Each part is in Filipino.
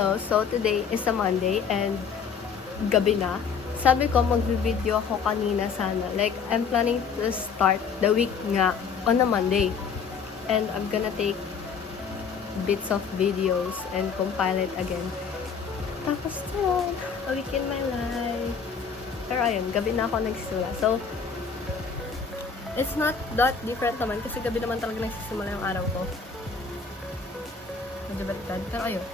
Hello, so today is a Monday and gabi na. Sabi ko mag-video ako kanina sana. Like, I'm planning to start the week nga on a Monday. And I'm gonna take bits of videos and compile it again. Tapos yun, a week in my life. Pero ayun, gabi na ako nagsisimula. So, it's not that different naman kasi gabi naman talaga nagsisimula yung araw ko. Medyo baliktad. Pero ayun.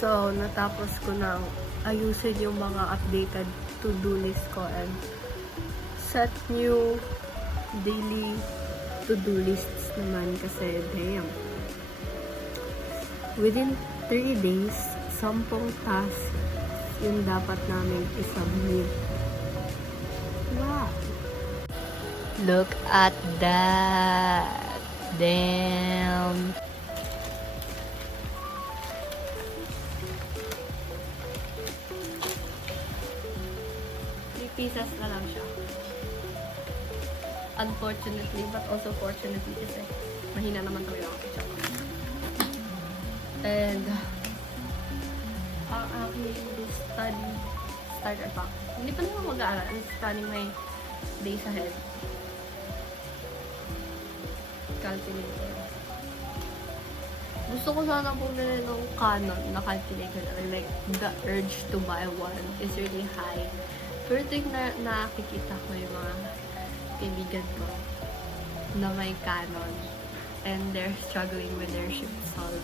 So, natapos ko nang ayusin yung mga updated to-do list ko and set new daily to-do lists naman kasi damn. Within 3 days, 10 tasks yung dapat namin isubmit. Wow! Look at that! Damn! Pieces na lang siya. Unfortunately, but also fortunately kasi mahina naman talaga ako siya. And ang aking study starter pack. Hindi pa naman mag-aaral. I'm studying my days ahead. Calculator. Gusto ko sana bumili ng Canon na calculator. Like, the urge to buy one is really high. Pero na nakikita ko yung mga kaibigan ko na may Canon and they're struggling with their ship solve.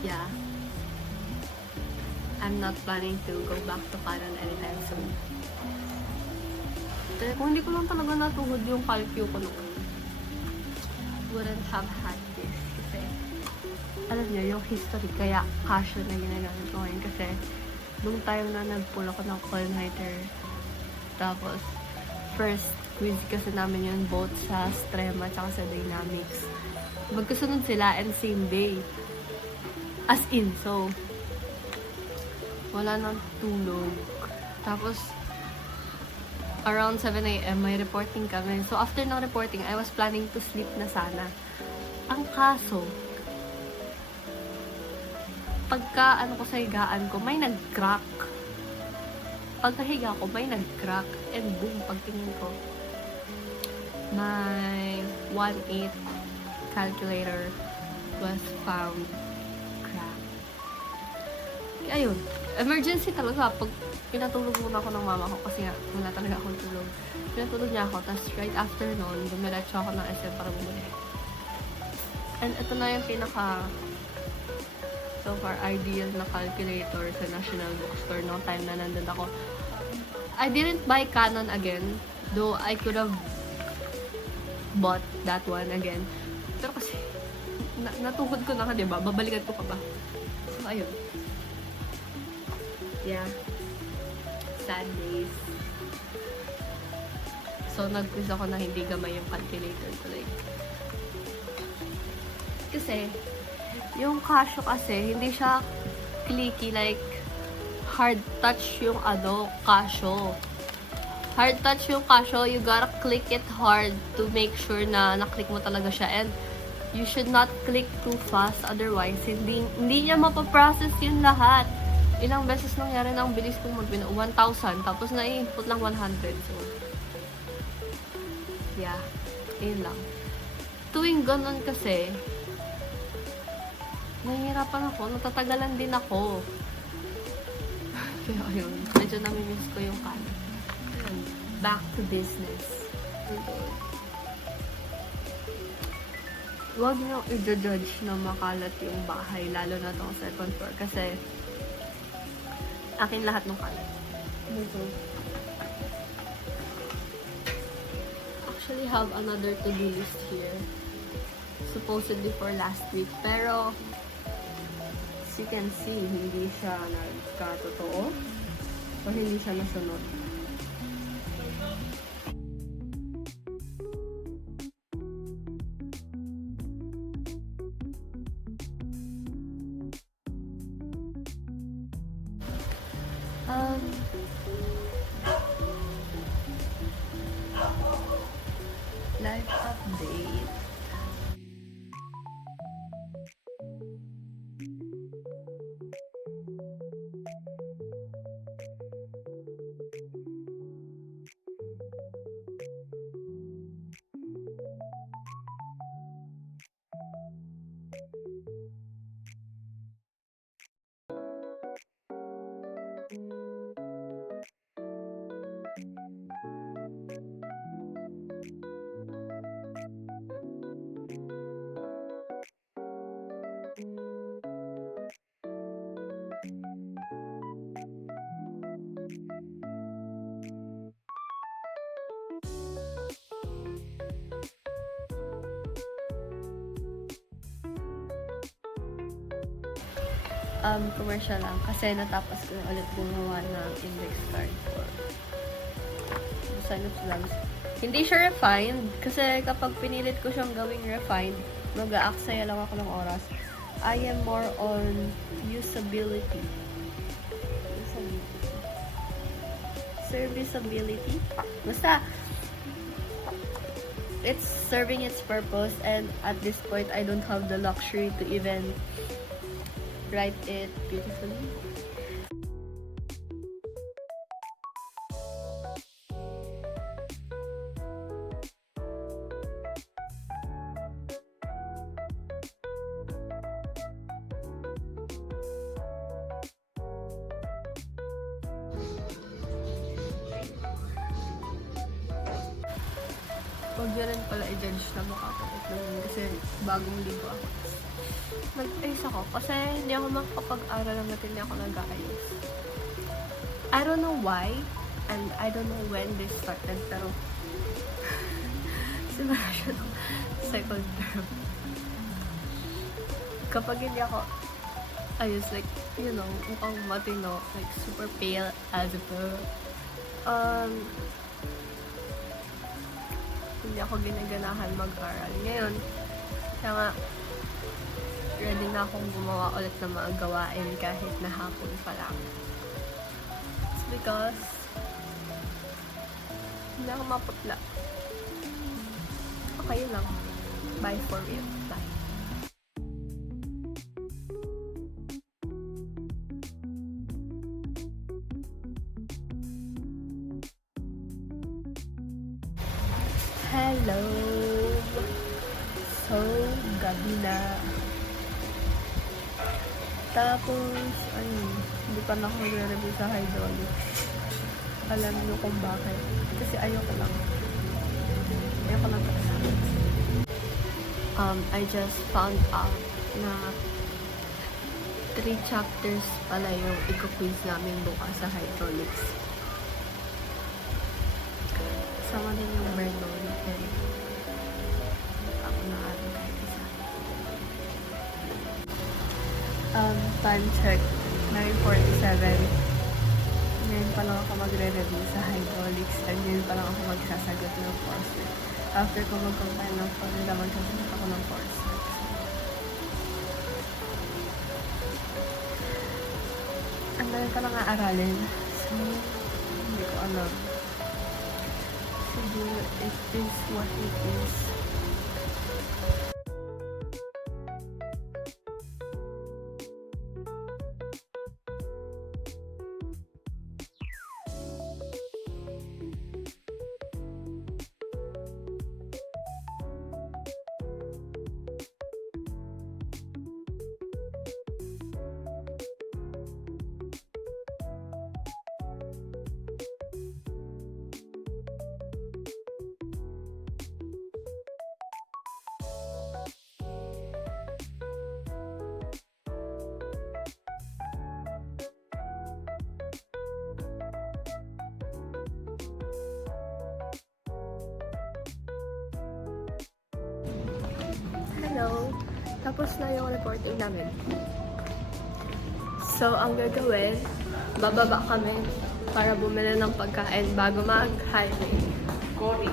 Yeah. I'm not planning to go back to Canon anytime soon. Pero kung hindi ko lang talaga natuhod yung calcu ko noon, wouldn't have had this. Kasi, alam niyo, yung history, kaya casio na ginagamit ko ngayon kasi nung time na nag-pull ako ng Coinhiter, tapos first quiz kasi namin yun both sa Strema at sa Dynamics. Magkasunod sila and same day. As in, so wala nang tulog. Tapos around 7 AM may reporting kami. So after ng reporting, I was planning to sleep na sana. Ang kaso, pagka ko sa higaan ko, may nag-crack. Pagkahiga ko, may nag-crack. And boom, pagtingin ko, my 1/8 calculator was found cracked. Kaya ayun, emergency talaga. Pag pinatulog muna ako ng mama ko kasi nga, wala talaga akong tulog. Pinatulog niya ako, tapos right after noon, dumiretso ako ng SM para bumili. And ito na yung so far, ideal na calculator sa National Bookstore noong time na nandun ako. I didn't buy Canon again, though I could have bought that one again. Pero kasi, natuhod ko na ka, diba? Babalikan ko pa ba? So, ayun. Yeah. Sad days. So, nag-quiz ako na hindi gamay yung calculator ko. Like, kasi, yung Casio kasi, hindi siya clicky, like, hard touch yung Casio. Hard touch yung Casio, you gotta click it hard to make sure na naklik mo talaga siya. And you should not click too fast, otherwise, hindi niya mapaprocess yun lahat. Ilang beses nangyari na ang bilis kong mag-win, 1,000, tapos na-input lang 100. So, yeah, yun lang. Tuwing ganun kasi, nahihirapan ako, natatagalan din ako. Kaya ayun, medyo namimiss ko yung Canon. Back to business. Okay. Huwag niyo i-judge na makalat yung bahay, lalo na itong second floor, kasi akin lahat ng kalat. Okay. Actually have another to-do list here. Supposedly for last week, pero as you can see, hindi siya nagkatotoo o hindi siya nasunod. Life update. Commercial lang. Kasi natapos ko na ulit gumawa ng index card for sign of labs. Hindi siya refined. Kasi kapag pinilit ko siyang gawing refined, mag-aaksaya lang ako ng oras. I am more on usability. Serviceability? Basta, it's serving its purpose, and at this point, I don't have the luxury to even write it beautifully. Huwag nyo rin pala i-judge na makakapit naman kasi bagong ligo ako. Nag-ayos ako kasi hindi ako makapag-aral naman hindi ako nag-aayos. I don't know why and I don't know when this started pero simula siya ng second term. Kapag hindi ako ayos, like, you know, mukhang matino, like super pale as a girl. Hindi ako ginaganahan mag-aral. Ngayon, kaya nga, ready na akong gumawa ulit ng mga gawain kahit na hapon pa lang. It's because hindi ako maputla. Okay lang. Bye for real. Bye. Hello! So, gabi na. Tapos, hindi pa na ako magre-review sa hydraulics. Alam nyo kung bakit. Kasi ayoko lang. Ayoko lang talaga. I just found out na 3 chapters pala yung i-quiz namin bukas sa hydraulics. Sama din yung Bernoulli. Ako na ating kahit isa. Time check, 9:47. Ngayon pa lang ako magre-review sa hydraulics and ngayon pa lang ako magsasagot ng coursework. After ko mag-compile ng formula, magsasagot ako ng coursework. Ang dami pa lang aaralin. So, hindi ko alam. Siguro, it is what it is. Hello! Tapos na yung reporting namin. So, ang gagawin, bababa kami para bumili ng pagkain bago mag-highway. Cory.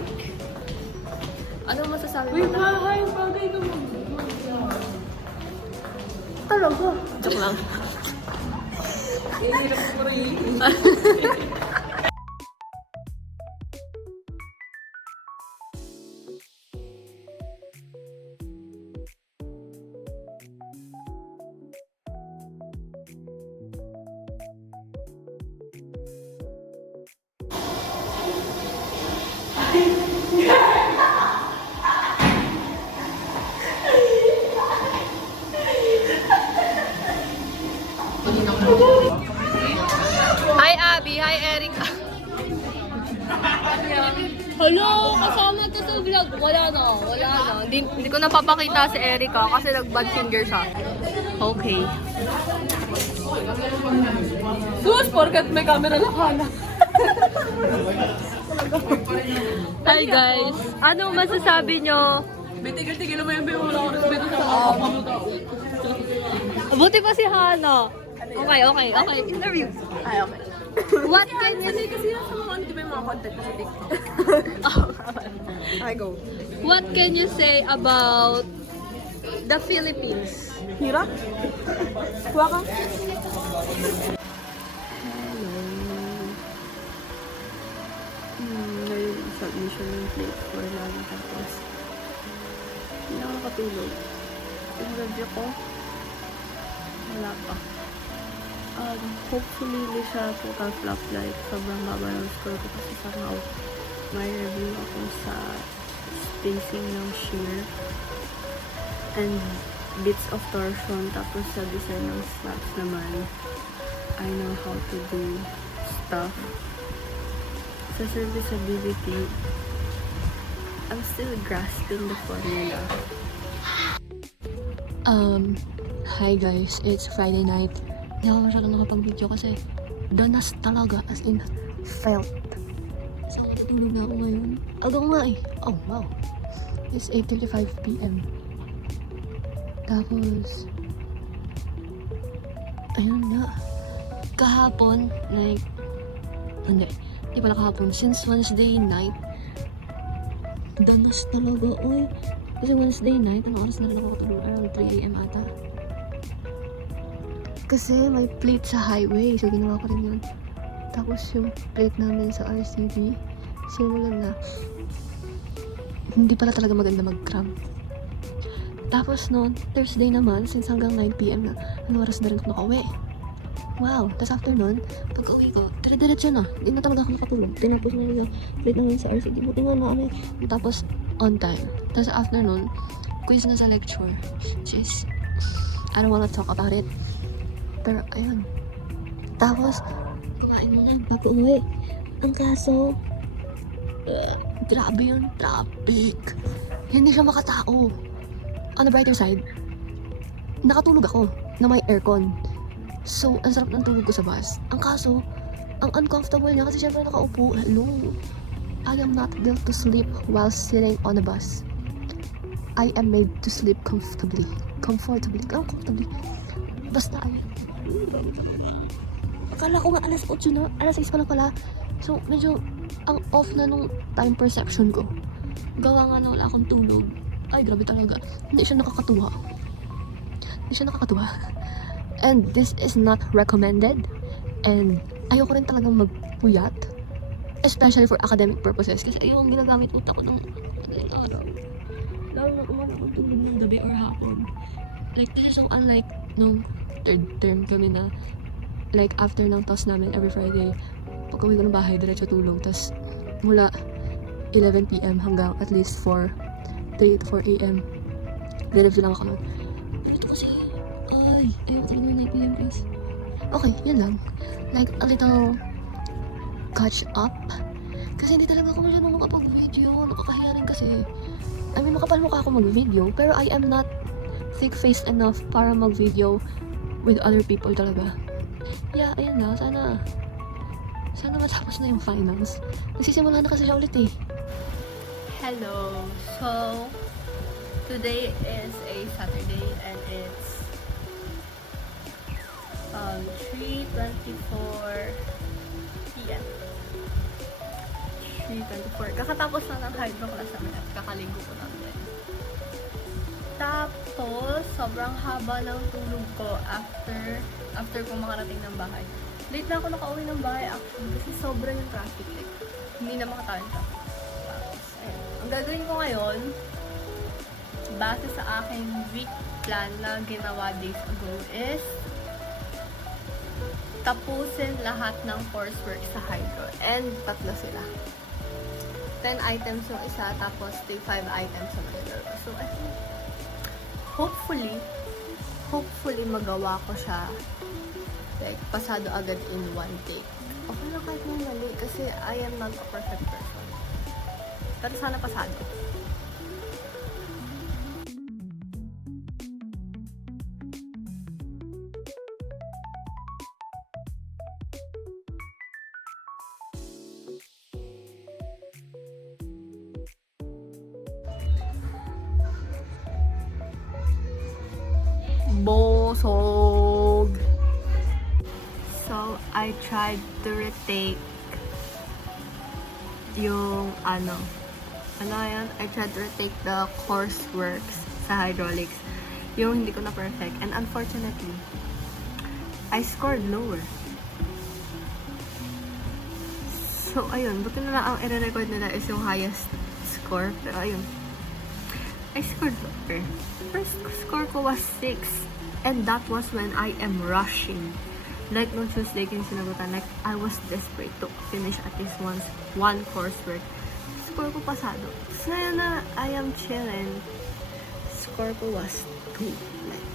Ano masasabi mo? Uy, bahay! Bagay ka mo! Talaga? Joke lang. Hirap ko rin. Hi, Abby. Hi, Erica. Hello, kasama to sa vlog. Wala na. Hindi ko napapakita si Erica kasi nag-bad finger siya. Okay. Sus, porkat may camera na kala. Hi, guys. Ano masasabi nyo? May tigil-tigil naman yung wala ko respeto sa kapapalo tao. Buti pa si Hana. Okay. Interview. Ay, okay. What can you Kasi yan sa mga ano, di ba yung mga content ko sa TikTok? I go. What can you say about the Philippines? Hira? Kuha ka? Ngayon, submission ng plate for lalo tapos hindi ako nakatulog. Yung review ko, wala pa. Hopefully, hindi siya total flop like sobrang baba ng score ko kasi somehow may review ako sa spacing ng shear and bits of torsion tapos sa design ng slabs naman I know how to do stuff. Sa serviceability, I'm still grasping the formula. Hi guys, it's Friday night. Hindi ako masyadong nakapag-video kasi danas talaga, as in, felt. So, natutulog na ako ngayon. Aga ko nga eh. Oh, wow. It's 8:35 p.m. Tapos, ayun na. Kahapon, like, hindi pala kahapon, since Wednesday night, danas talaga, oy. Kasi Wednesday night, ang oras na rin ako katulog, around 3 a.m. ata. Kasi may plate sa highway, so ginawa ko rin yun. Tapos yung plate namin sa RCB, simulan na hindi pala talaga maganda mag-cram. Tapos noon, Thursday naman, since hanggang 9 p.m. na, ano oras na rin ako nakauwi. Wow, tapos after nun, pagka-uwi ko, dire-diretso na. Hindi na talaga ako nakatulog. Tinapos na yung plate namin sa RCB. Buti nga na ano. Tapos on time. Tapos after nun, quiz na sa lecture. Jeez, I don't wanna talk about it. Pero ayun. Tapos, kumain mo na bago umuwi. Ang kaso, grabe yun, traffic. Hindi siya makatao. On the brighter side, nakatulog ako na may aircon. So, ang sarap ng tulog ko sa bus. Ang kaso, ang uncomfortable niya kasi syempre nakaupo. Hello. I am not built to sleep while sitting on a bus. I am made to sleep comfortably. Comfortably. Basta ayun. Akala ko nga alas 8 na. Alas 6 pa lang pala. So, medyo ang off na nung time perception ko. Gawa nga na wala akong tulog. Ay, grabe talaga. Hindi siya nakakatuwa. And this is not recommended. And ayoko rin talagang magpuyat. Especially for academic purposes. Kasi ayoko ginagamit utak ko ng madaling araw. Lalo na kung wala akong tulog ng gabi or hapon. Like, this is so unlike nung third term kami na like after ng toss namin every Friday. Pag uwi ko ng bahay, diretso tulog. Tapos mula 11 p.m. hanggang at least 3 to 4 a.m. Re-review lang ako nun. Pero ito kasi, ayaw talaga ng 9 p.m. please. Okay, yun lang. Like, a little catch up. Kasi hindi talaga ako masyadong makapag-video. Nakakahiya rin kasi. I mean, makapal mukha ako mag-video. Pero I am not thick-faced enough para mag-video with other people talaga. Yeah, ayun na. Sana matapos na yung finals. Nagsisimula na kasi siya ulit eh. Hello. So, today is a Saturday and it's 3:24 p.m. 3:24. Kakatapos na ng hydro class namin at kakaligo ko lang din. Tapos, sobrang haba ng tulog ko after ko makarating ng bahay. Late na ako nakauwi ng bahay actually kasi sobrang yung traffic. Like, hindi na makatawa yung traffic. Tapos, ayun. Ang gagawin ko ngayon, base sa aking week plan na ginawa days ago is tapusin lahat ng coursework sa hydro. And tatlo sila. 10 items yung isa, tapos 5 items naman yung dalawa. So, I think, hopefully magawa ko siya like, pasado agad in one take. Okay lang kahit may mali kasi I am not a perfect person. Pero sana pasado. Bosog! So, I tried to retake yung ano yan? I tried to retake the courseworks sa hydraulics. Yung hindi ko na perfect. And unfortunately, I scored lower. So, ayun. Buti na lang ang i-record nila is yung highest score. Pero ayun. I scored lower. First score ko was 6. And that was when I am rushing. Like, nung Tuesday ko yung sinagutan, like, I was desperate to finish at least one coursework. Score ko pasado. So, ngayon na I am chilling, score ko was 2. Like,